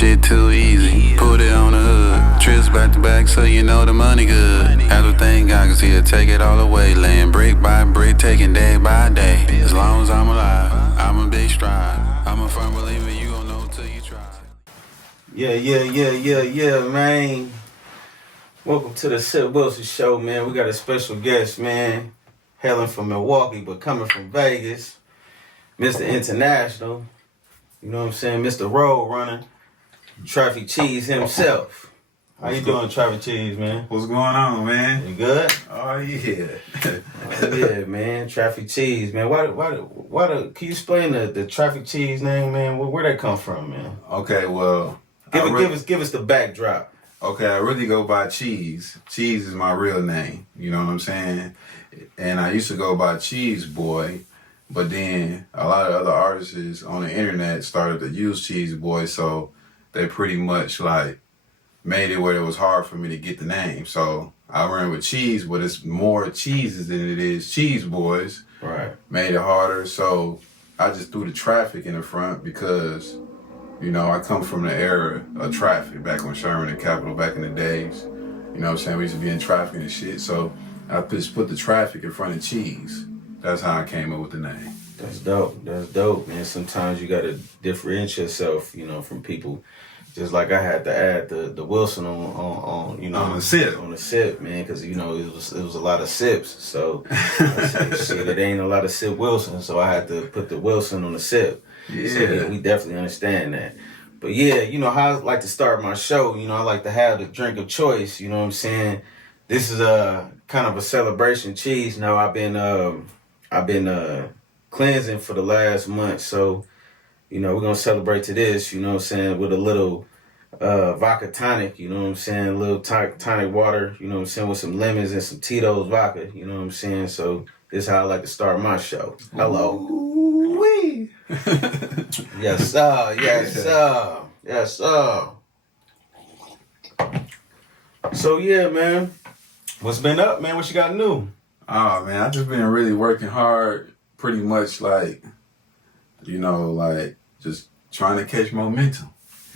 shit too easy. Put it on the hood. Trips back to back so you know the money good. Everything God can see to take it all away. Laying brick by brick, taking day by day. As long as I'm alive, I'm a big stride. I'm a firm believer, you gon' know till you try. Yeah, man. Welcome to the Sip Wilson Show, man. We got a special guest, man. Hailing from Milwaukee, but coming from Vegas. Mr. International. You know what I'm saying? Mr. Road Runner. Traffic Cheez himself. How you doing, Traffic Cheez, man? What's going on, man? You good? Oh, yeah. Oh, yeah, man. Traffic Cheez, man. Can you explain the Traffic Cheez name, man? Where that come from, man? Okay, well... Give us the backdrop. Okay, I really go by Cheez. Cheez is my real name, you know what I'm saying? And I used to go by Cheez Boy, but then a lot of other artists on the internet started to use Cheez Boy, so they pretty much like made it where it was hard for me to get the name. So I ran with Cheez, but it's more Cheezes than it is Cheez Boys. Right. Made it harder, so I just threw the traffic in the front because, you know, I come from the era of traffic back when Sherman and Capitol back in the days. You know what I'm saying? We used to be in traffic and shit, so I just put the traffic in front of Cheez. That's how I came up with the name. That's dope, man. Sometimes you gotta differentiate yourself, you know, from people. Just like I had to add the Wilson on you know, on the sip. On the sip, man, because you know it was a lot of sips. So I said, shit, it ain't a lot of sip Wilson, so I had to put the Wilson on the sip. Yeah. So yeah, we definitely understand that. But yeah, you know how I like to start my show. You know, I like to have the drink of choice. You know what I'm saying? This is a kind of a celebration cheese. Now I've been cleansing for the last month, so you know we're gonna celebrate to this. You know what I'm saying, with a little vodka tonic. You know what I'm saying, a little tonic water. You know what I'm saying, with some lemons and some Tito's vodka. You know what I'm saying. So this is how I like to start my show. Hello. Ooh-wee. Yes, sir. Yes, sir. Yes, sir. So yeah, man. What's been up, man? What you got new? Oh, man, I've just been really working hard, pretty much like, you know, like just trying to catch momentum.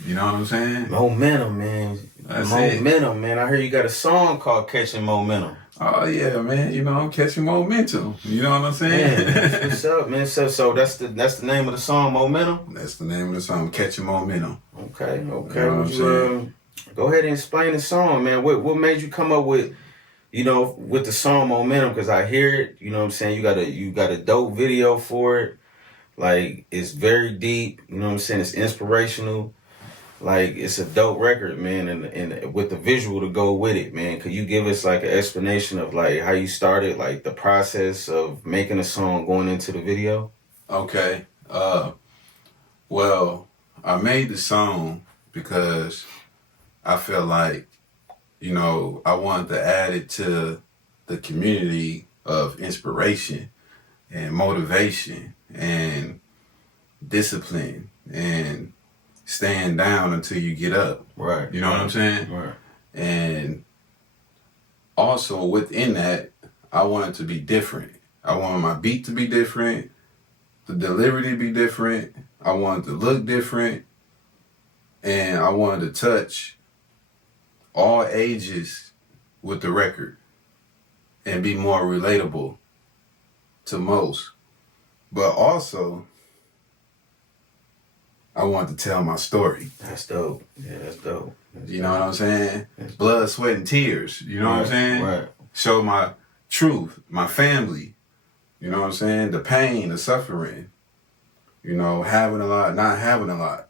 You know what I'm saying? Momentum, man. That's Momentum, man. I heard you got a song called Catching Momentum. Oh, yeah, man. You know, I'm catching momentum. You know what I'm saying? Man, what's up, man? So that's the name of the song, Momentum? That's the name of the song, Catching Momentum. Okay. You know what I'm saying? Go ahead and explain the song, man. What made you come up with, you know, with the song Momentum? Because I hear it, you know what I'm saying? You got a dope video for it. Like, it's very deep, you know what I'm saying? It's inspirational. Like, it's a dope record, man, and with the visual to go with it, man. Could you give us like an explanation of like how you started, like the process of making a song going into the video? Okay. Well, I made the song because I felt like, you know, I wanted to add it to the community of inspiration and motivation and discipline and staying down until you get up. Right. You know what I'm saying? Right. And also within that, I wanted to be different. I wanted my beat to be different, the delivery to be different. I wanted to look different, and I wanted to touch all ages with the record and be more relatable to most. But also, I wanted to tell my story. That's dope. Yeah, that's dope. You know what I'm saying? Blood, sweat, and tears. You know what I'm saying? Right. Show my truth, my family. You know what I'm saying? The pain, the suffering. You know, having a lot, not having a lot.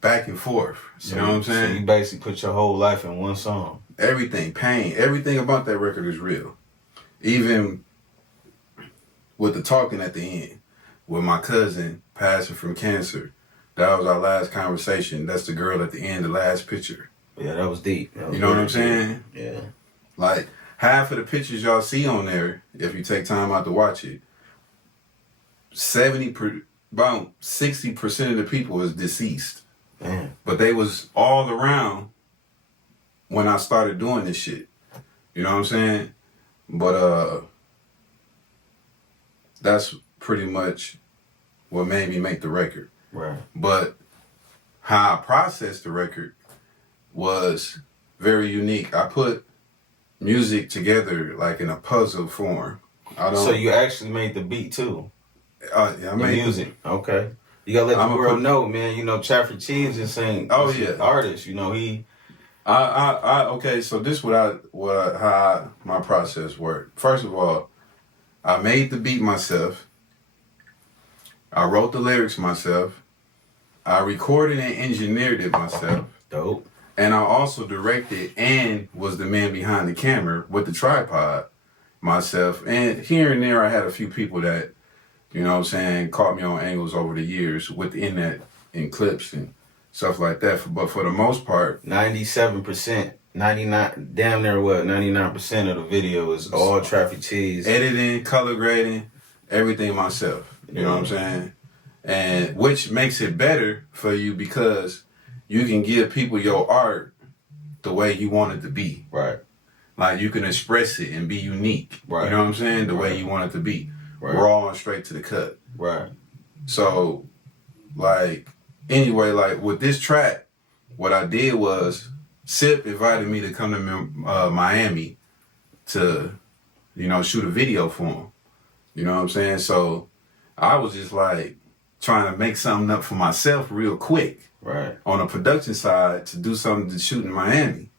Back and forth. You know what I'm saying? So you basically put your whole life in one song. Everything, pain, everything about that record is real. Even with the talking at the end, with my cousin passing from cancer. That was our last conversation. That's the girl at the end, the last picture. Yeah, that was deep. You know what I'm saying? Yeah. Like, half of the pictures y'all see on there, if you take time out to watch it, about 60% of the people is deceased. Man. But they was all around when I started doing this shit. You know what I'm saying? But that's pretty much what made me make the record. Right. But how I processed the record was very unique. I put music together like in a puzzle form. So you actually made the beat too? Yeah, I The made music. Okay. You gotta let the world know, man. You know, Traffic Cheez is saying, artist. You know, he. Okay. So this how my process worked. First of all, I made the beat myself. I wrote the lyrics myself. I recorded and engineered it myself. Dope. And I also directed and was the man behind the camera with the tripod myself. And here and there, I had a few people that, you know what I'm saying, caught me on angles over the years within that, in clips and stuff like that. But for the most part, 97%, 99, damn near 99% of the video is all Traffic Cheez. Editing, color grading, everything myself. You know what I'm saying? And which makes it better for you because you can give people your art the way you want it to be. Right. Like you can express it and be unique. Right. You know what I'm saying? The way you want it to be. Right. Raw and straight to the cut. Right. So, like, anyway, like with this track, what I did was Sip invited me to come to Miami to, you know, shoot a video for him. You know what I'm saying? So I was just like trying to make something up for myself real quick. Right. On the production side to do something to shoot in Miami.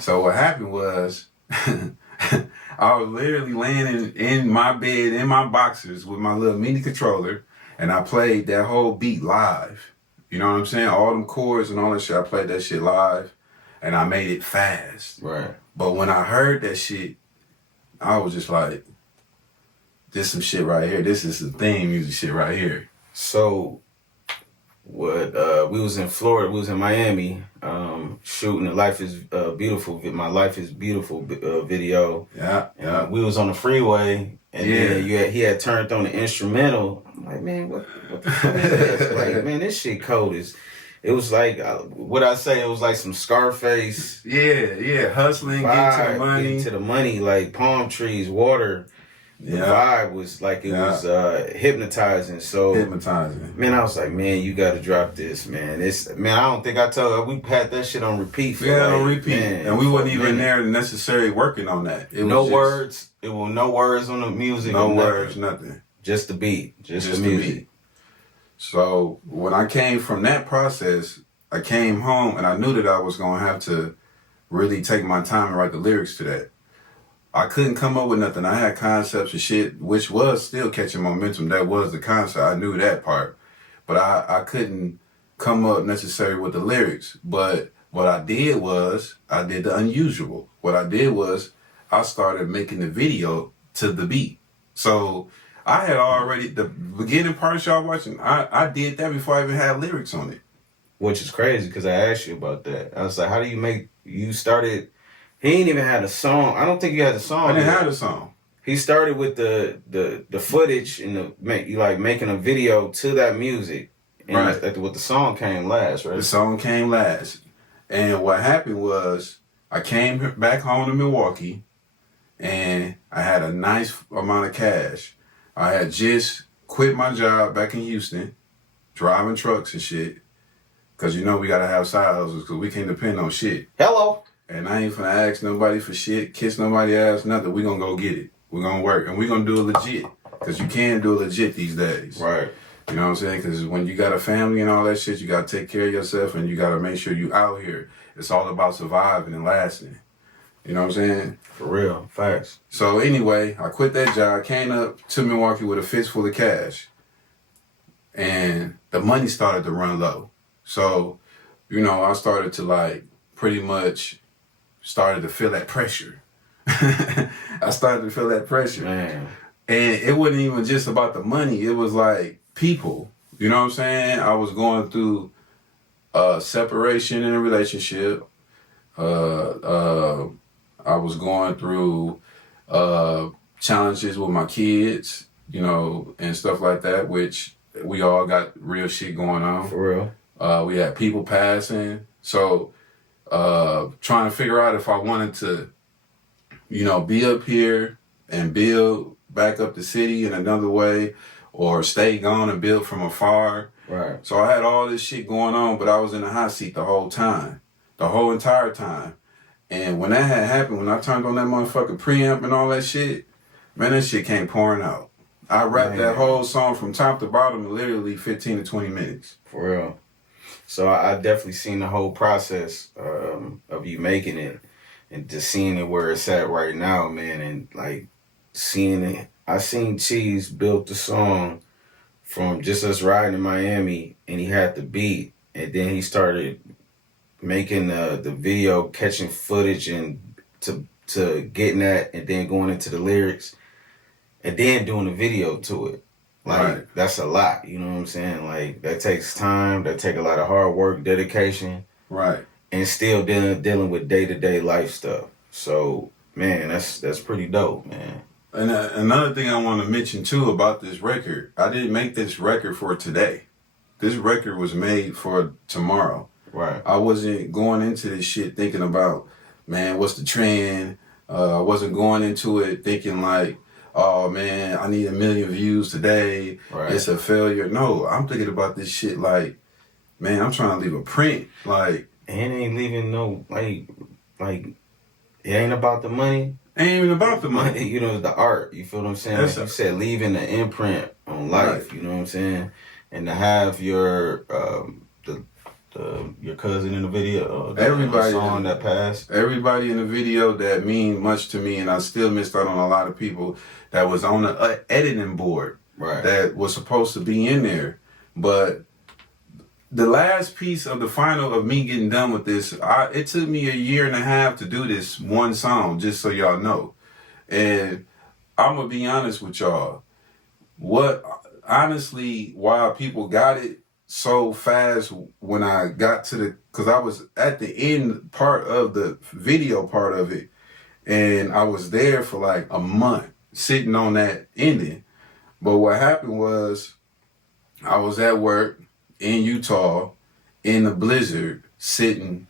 So what happened was I was literally laying in my bed in my boxers with my little mini controller and I played that whole beat live. You know what I'm saying? All them chords and all that shit, I played that shit live and I made it fast. Right. But when I heard that shit, I was just like, this some shit right here. This is some theme music shit right here. So we was in Florida, we was in Miami, shooting the Life is Beautiful, My Life is Beautiful video. Yeah, yeah. We was on the freeway, and then he had turned on the instrumental. I'm like, man, what the fuck is this? Like, man, this shit cold as. It was like, what I say, it was like some Scarface. Yeah, hustling, getting to the money. Like palm trees, water. The vibe was like it was hypnotizing. So man, I was like, man, you got to drop this, man. I don't think I told we had that shit on repeat. On repeat, man, and we wasn't even there necessarily working on that. It was words. It was no words on the music. No words, nothing. Just the beat, just the music. Beat. So when I came from that process, I came home and I knew that I was gonna have to really take my time and write the lyrics to that. I couldn't come up with nothing. I had concepts and shit, which was still catching momentum. That was the concept. I knew that part. But I couldn't come up necessarily with the lyrics. But what I did was, I did the unusual. What I did was, I started making the video to the beat. So I had already, the beginning part y'all watching, I did that before I even had lyrics on it. Which is crazy, because I asked you about that. I was like, how do you started... He ain't even had a song. I don't think you had a song. I didn't have a song. He started with the footage and making a video to that music. And right. What the song came last, right? The song came last. And what happened was I came back home to Milwaukee and I had a nice amount of cash. I had just quit my job back in Houston, driving trucks and shit. Because you know we got to have side hustles because we can't depend on shit. Hello. And I ain't finna ask nobody for shit, kiss nobody ass, nothing. We gonna go get it. We gonna work. And we gonna do it legit. Because you can do it legit these days. Right. You know what I'm saying? Because when you got a family and all that shit, you gotta take care of yourself and you gotta make sure you out here. It's all about surviving and lasting. You know what I'm saying? For real. Facts. So anyway, I quit that job, came up to Milwaukee with a fistful of cash. And the money started to run low. So, you know, I started to pretty much started to feel that pressure. I started to feel that pressure. Man. And it wasn't even just about the money. It was like people. You know what I'm saying? I was going through separation in a relationship. I was going through challenges with my kids, you know, and stuff like that, which we all got real shit going on. For real. We had people passing. So trying to figure out if I wanted to, you know, be up here and build back up the city in another way, or stay gone and build from afar. Right. So I had all this shit going on, but I was in the hot seat the whole time, the whole entire time. And when that had happened, when I turned on that motherfucking preamp and all that shit, man, that shit came pouring out. I rapped that whole song from top to bottom in literally 15 to 20 minutes. For real. So I definitely seen the whole process of you making it, and just seeing it where it's at right now, man. And like seeing it, I seen Cheez build the song from just us riding in Miami, and he had the beat, and then he started making the video, catching footage, and to getting that, and then going into the lyrics, and then doing the video to it. Like, Right. That's a lot, you know what I'm saying? Like, that takes time, that take a lot of hard work, dedication, Right. and still dealing with day-to-day life stuff. So, man, that's pretty dope, man. And another thing I want to mention too about this record, I didn't make this record for today. This record was made for tomorrow. Right. I wasn't going into this shit thinking about, man, what's the trend? I wasn't going into it thinking like, oh man, I need 1 million views today. Right. It's a failure. No, I'm thinking about this shit like, man, I'm trying to leave a print. Like, And it ain't leaving no, like, it ain't about the money. ain't even about the money. You know, the art. You feel what I'm saying? Like you said, leaving an imprint on life. Right. You know what I'm saying? And to have your your cousin in the video, everybody song that passed. Everybody in the video that mean much to me, and I still missed out on a lot of people that was on the editing board. Right. That was supposed to be in there, but the last piece of the final of me getting done with this, it took me 1.5 years to do this one song, just so y'all know. And I'm going to be honest with y'all. Honestly, why people got it so fast when I got to because I was at the end part of the video part of it, and I was there for like a month sitting on that ending. But what happened was I was at work in Utah, in the blizzard, sitting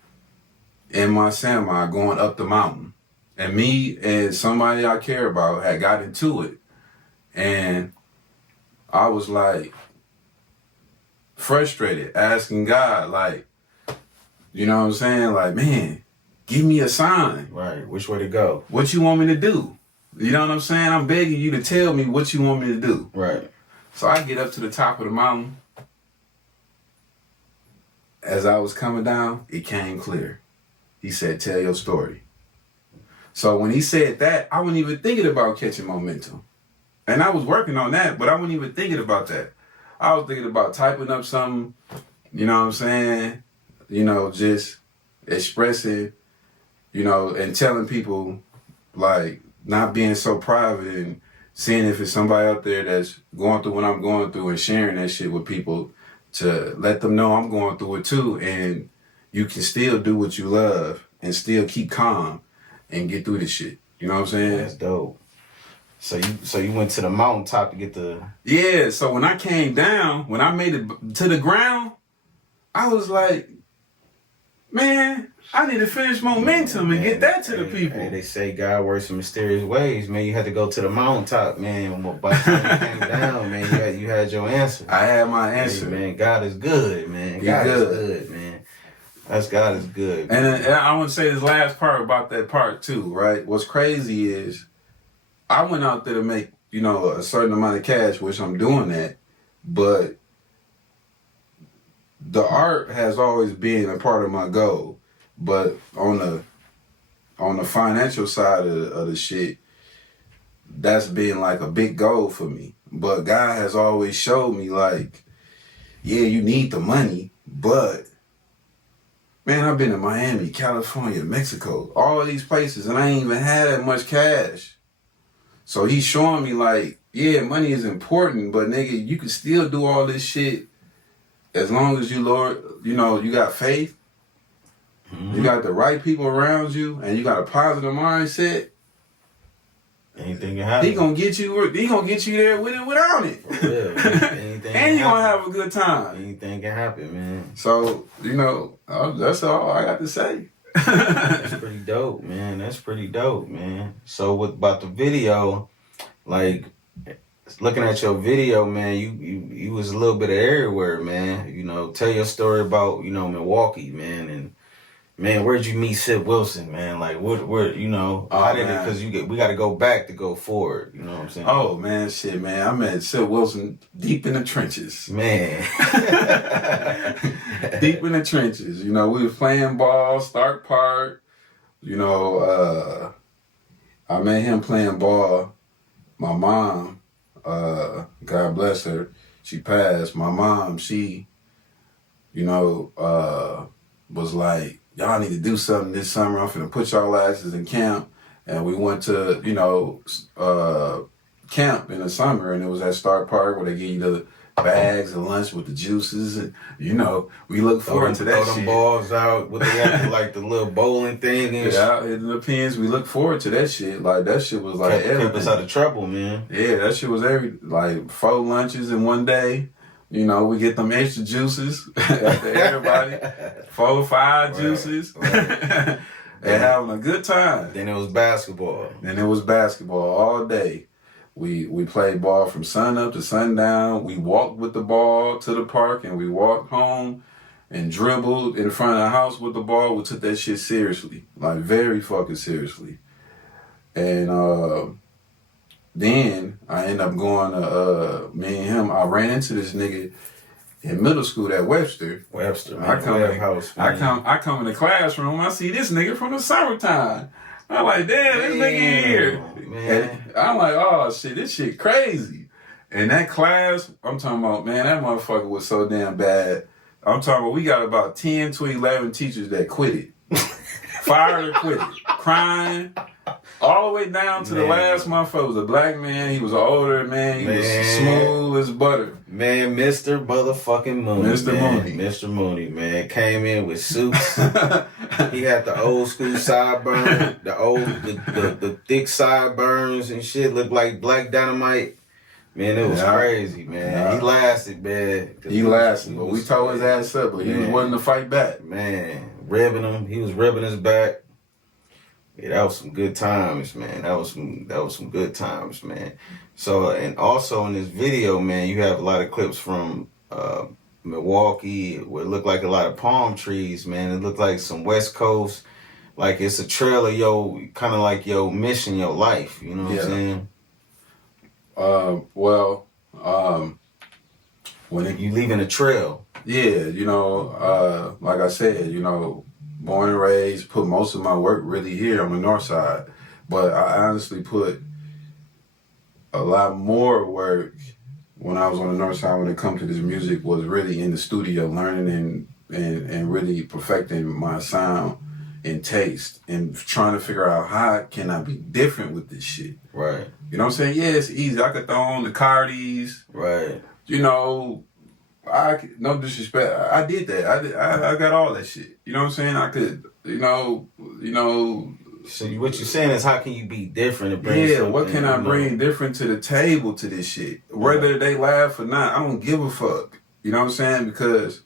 in my semi going up the mountain. And me and somebody I care about had got into it. And I was like frustrated, asking God, like, you know what I'm saying? Like, man, give me a sign. Right, which way to go? What you want me to do? You know what I'm saying? I'm begging you to tell me what you want me to do. Right. So I get up to the top of the mountain. As I was coming down, it came clear. He said, tell your story. So when he said that, I wasn't even thinking about catching momentum. And I was working on that, but I wasn't even thinking about that. I was thinking about typing up something, you know what I'm saying? You know, just expressing, you know, and telling people, like, not being so private and seeing if it's somebody out there that's going through what I'm going through and sharing that shit with people to let them know I'm going through it too, and you can still do what you love and still keep calm and get through this shit. You know what I'm saying? That's dope. So you went to the mountaintop to get the... Yeah, so when I came down, when I made it to the ground, I was like, man, I need to finish momentum and get that to the people. Hey, they say God works in mysterious ways, man. You had to go to the mountaintop, man. By the time you came down, man, you had your answer. I had my answer. Hey, man, God is good, man. God is good, man. God is good. And I want to say this last part about that part too, right? What's crazy is I went out there to make, you know, a certain amount of cash, which I'm doing that, but the art has always been a part of my goal. But on the financial side of the shit, that's been like a big goal for me. But God has always showed me like, yeah, you need the money, but man, I've been to Miami, California, Mexico, all of these places, and I ain't even had that much cash. So he's showing me like, yeah, money is important, but nigga, you can still do all this shit as long as you, Lord, you know, you got faith. Mm-hmm. You got the right people around you, and you got a positive mindset. Anything can happen. He gonna get you there with it without it. Yeah, and you gonna have a good time. Anything can happen, man. So, you know, that's all I got to say. That's pretty dope, man. So about the video, like, looking at your video, man, you was a little bit of everywhere, man. You know, tell your story about, you know, Milwaukee, man, and man, where'd you meet Sid Wilson, man? Like, where, you know, how did it? Because we got to go back to go forward. You know what I'm saying? Oh man, shit, man. I met Sid Wilson deep in the trenches, man. Deep in the trenches. You know, we was playing ball, Stark Park. You know, I met him playing ball. My mom, God bless her, she passed. My mom, she, you know, was like, y'all need to do something this summer. I'm finna put y'all asses in camp. And we went to, you know, camp in the summer, and it was at Stark Park where they give you the bags of lunch with the juices. And, you know, we look forward to that shit. Throw them shit. balls out with like the little bowling thing. And yeah, it depends. We look forward to that shit. Like, that shit was like kept us out of trouble, man. Yeah, that shit was like 4 lunches in one day. You know, we get them extra juices after everybody. 4 or 5 juices. Right. And having a good time. Then it was basketball. All day. We played ball from sun up to sundown. We walked with the ball to the park, and we walked home and dribbled in front of the house with the ball. We took that shit seriously. Like, very fucking seriously. And then I ended up going to, me and him, I ran into this nigga in middle school at Webster. Man, I come in the classroom, I see this nigga from the summertime. I'm like, damn, this nigga in here. Man. And I'm like, oh shit, this shit crazy. And that class, I'm talking about, man, that motherfucker was so damn bad. I'm talking about, we got about 10 to 11 teachers that quit it. Fired or quit it. Crying. All the way down to the last motherfucker was a black man. He was an older man. He was smooth as butter. Man, Mr. Motherfucking Mooney. Mr. Mooney, man. Came in with suits. He had the old school sideburn, the thick sideburns and shit. Looked like black dynamite. Man, it was crazy, man. Yeah. He lasted, man. He lasted, but we told his ass up, but he was willing to fight back. Man, ribbing him. He was ribbing his back. Yeah, that was some good times, man. That was some good times, man. So, and also in this video, man, you have a lot of clips from Milwaukee where it looked like a lot of palm trees, man. It looked like some West Coast, like it's a trail of your, kind of like your mission, your life. You know what I'm saying? When you leaving a trail. Yeah, you know, like I said, you know, born and raised, put most of my work really here on the north side. But I honestly put a lot more work when I was on the north side when it comes to this music was really in the studio, learning and really perfecting my sound and taste and trying to figure out how can I be different with this shit. Right. You know what I'm saying? Yeah, it's easy. I could throw on the Cardis. Right. You know, no disrespect. I did that. I got all that shit. You know what I'm saying? I could, you know. So what you're saying is, how can you be different and bring what can I bring different to the table to this shit? Whether they laugh or not, I don't give a fuck. You know what I'm saying? Because,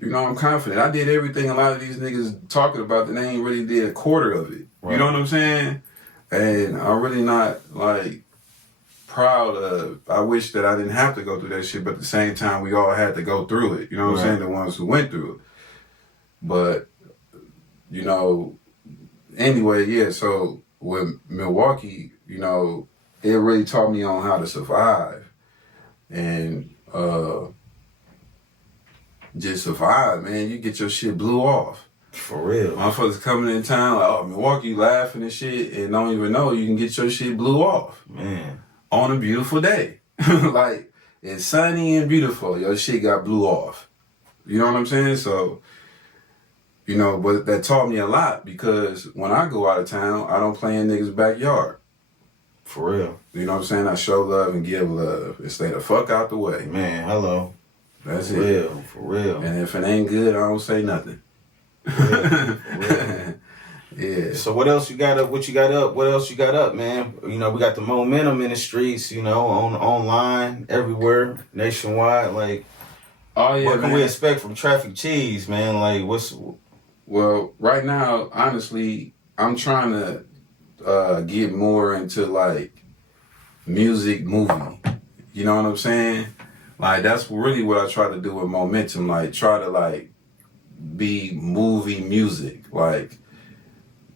you know, I'm confident. I did everything a lot of these niggas talking about that they ain't really did a quarter of it. Right. You know what I'm saying? And I'm really not, like, proud of, I wish that I didn't have to go through that shit, but at the same time, we all had to go through it. You know what I'm saying? The ones who went through it. But, you know, anyway, yeah, so with Milwaukee, you know, it really taught me on how to survive. And just survive, man. You get your shit blew off. For real. Motherfuckers coming in town like, oh, Milwaukee laughing and shit, and don't even know you can get your shit blew off. Man. On a beautiful day. Like, it's sunny and beautiful. Your shit got blew off. You know what I'm saying? So, you know, but that taught me a lot because when I go out of town, I don't play in niggas' backyard. For real. You know what I'm saying? I show love and give love and stay the fuck out the way. Man, hello. That's for it. Real, for real. And if it ain't good, I don't say nothing. For real. Yeah. So what else you got up? What else you got up, man? You know, we got the momentum in the streets, you know, online, everywhere, nationwide. Like, what can we expect from Traffic Cheez, man? Like, Well, right now, honestly, I'm trying to get more into, like, music movie. You know what I'm saying? Like, that's really what I try to do with Momentum. Like, try to, like, be movie music. Like,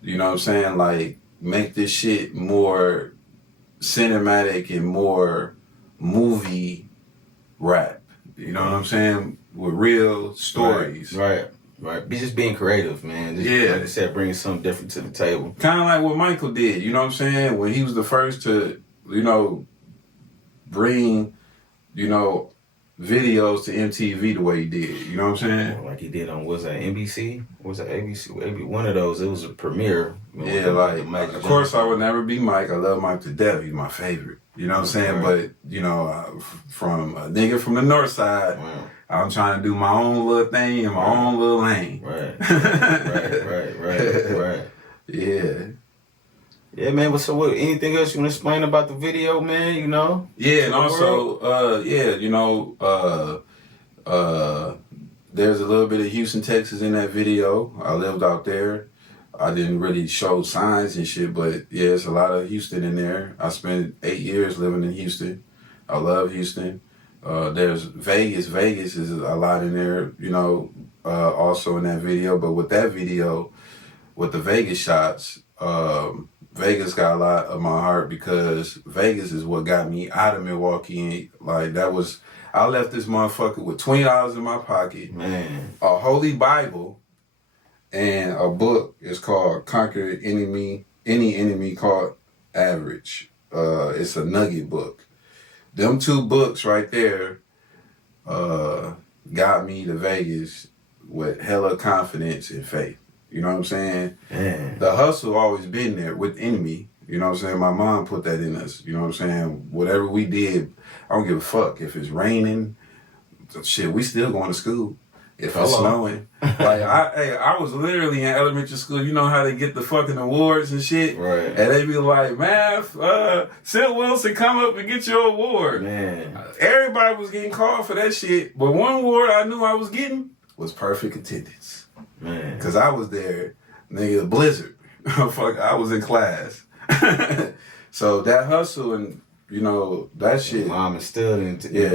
you know what I'm saying? Like, make this shit more cinematic and more movie rap. You know what I'm saying? With real stories. Right. Be just being creative, man. Just, like I said, bringing something different to the table. Kind of like what Michael did, you know what I'm saying? When he was the first to, you know, bring, you know, videos to MTV the way he did. You know what I'm saying? Like he did on, was that NBC? Was that ABC? Maybe one of those. It was a premiere. Yeah, like, of course I would never be Mike. I love Mike to death. He's my favorite. You know what I'm saying? Right. But, you know, from a nigga from the north side, wow. I'm trying to do my own little thing in my own little lane. Right. Right. Yeah. Yeah, man. But so, what? Anything else you want to explain about the video, man? You know? Yeah, and also, you know, there's a little bit of Houston, Texas in that video. I lived out there. I didn't really show signs and shit, but yeah, it's a lot of Houston in there. I spent 8 years living in Houston. I love Houston. There's Vegas. Vegas is a lot in there, you know, also in that video. But with that video, with the Vegas shots, Vegas got a lot of my heart because Vegas is what got me out of Milwaukee. Like, that was, I left this motherfucker with $20 in my pocket, man, a holy Bible, and a book. It's called Conquer Any Enemy Called Average. It's a nugget book. Them two books right there got me to Vegas with hella confidence and faith. You know what I'm saying? Man. The hustle always been there within me. You know what I'm saying? My mom put that in us. You know what I'm saying? Whatever we did, I don't give a fuck. If it's raining, shit, we still going to school. If it's snowing. Like, I was literally in elementary school. You know how they get the fucking awards and shit? Right. And they be like, man, Sil Wilson, come up and get your award. Man. Everybody was getting called for that shit. But one award I knew I was getting was perfect attendance. Man. Because I was there, nigga, the blizzard. Fuck, I was in class. So that hustle and, you know, that shit. Mom instilled into you.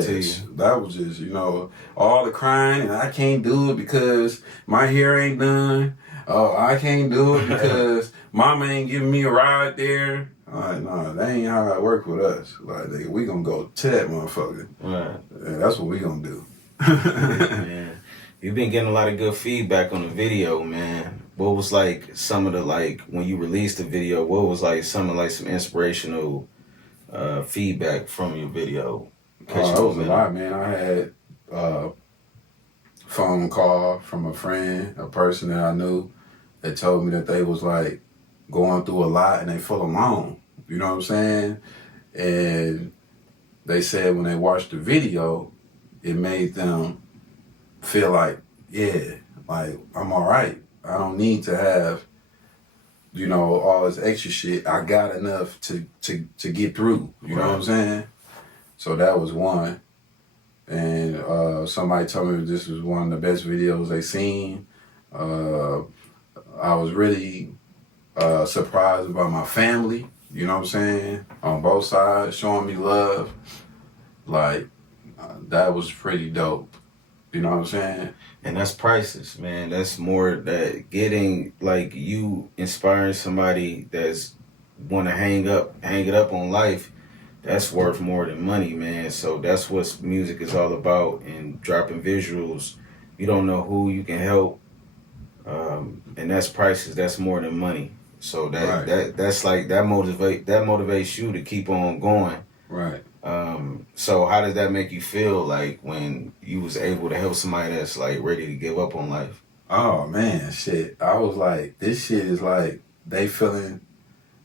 That was just, you know, all the crying, and I can't do it because my hair ain't done. Oh, I can't do it because mama ain't giving me a ride there. Like, nah, that ain't how it work with us. Like, nigga, we gonna go to that motherfucker. Right. And that's what we gonna do. Man. You've been getting a lot of good feedback on the video, man. What was like some of the, like, when you released the video, what was like some inspirational feedback from your video? It was a lot, man. I had a phone call from a friend, a person that I knew, that told me that they was like going through a lot and they feel alone. You know what I'm saying? And they said when they watched the video, it made them feel like, yeah, like, I'm all right. I don't need to have, you know, all this extra shit. I got enough to get through. You know what I'm saying? So that was one. And somebody told me this was one of the best videos they seen. I was really surprised about my family, you know what I'm saying? On both sides, showing me love. Like, that was pretty dope. You know what I'm saying? And that's priceless, man. That's more that getting, like, you inspiring somebody that's want to hang it up on life. That's worth more than money, man. So that's what music is all about. And dropping visuals, you don't know who you can help, and that's priceless. That's more than money. So that's like that motivates you to keep on going. Right. So how does that make you feel, like, when you was able to help somebody that's like ready to give up on life? Oh man, shit. I was like, this shit is like they feeling,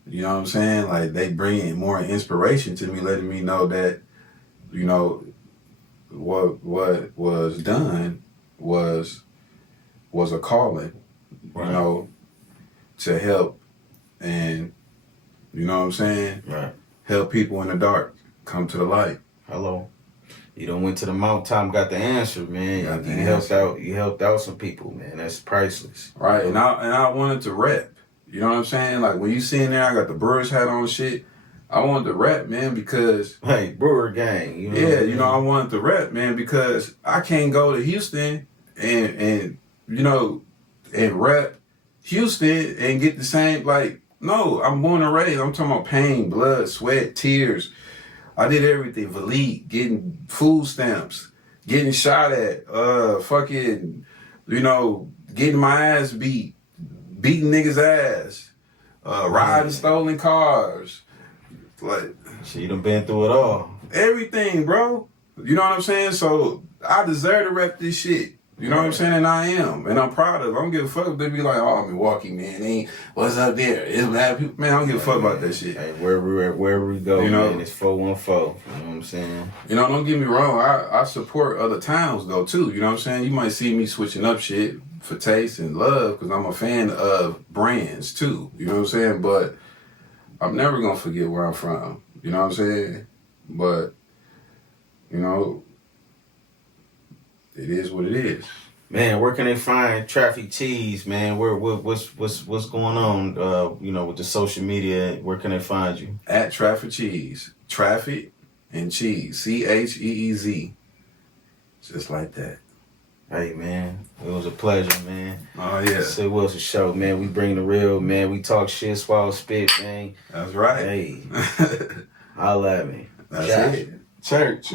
you know what I'm saying? Like, they bringing more inspiration to me, letting me know that, you know, what was done was a calling, you know, to help, and you know what I'm saying? Right. Help people in the dark come to the light. Hello. You done went to the mountaintop, got the answer, man. You helped out some people, man. That's priceless. Right, and I wanted to rep. You know what I'm saying? Like, when you see in there, I got the Brewers hat on shit. I wanted to rap, man, because Like Brewer Gang, you know. yeah, you know, I wanted to rap, man, because I can't go to Houston and you know, and rap Houston and get the same, like, no, I'm born and raised. I'm talking about pain, blood, sweat, tears. I did everything. Valit, getting food stamps, getting shot at, fucking, you know, getting my ass beat, beating niggas' ass, riding stolen cars, like, So you done been through it all. everything, bro. You know what I'm saying? So I deserve to rep this shit. You know what I'm saying? And I am. And I'm proud of it. I don't give a fuck if they be like, oh, Milwaukee, man, ain't, what's up there? It's bad people. Man, I don't give a fuck about that shit. Hey, wherever we go, You know? man, it's 414. You know what I'm saying? You know, don't get me wrong. I support other towns, though, too. You know what I'm saying? You might see me switching up shit for taste and love because I'm a fan of brands, too. You know what I'm saying? But I'm never going to forget where I'm from. You know what I'm saying? But, you know, it is what it is. Man, where can they find Traffic Cheez, man? What's going on? You know, with the social media, where can they find you? At Traffic Cheez. Traffic and Cheese. CHEEZ. Just like that. Hey, man, it was a pleasure, man. Oh, yeah. It was a show, man. We bring the real, man. We talk shit, swallow, spit, man. That's right. Hey, holla at me. That's it. Church.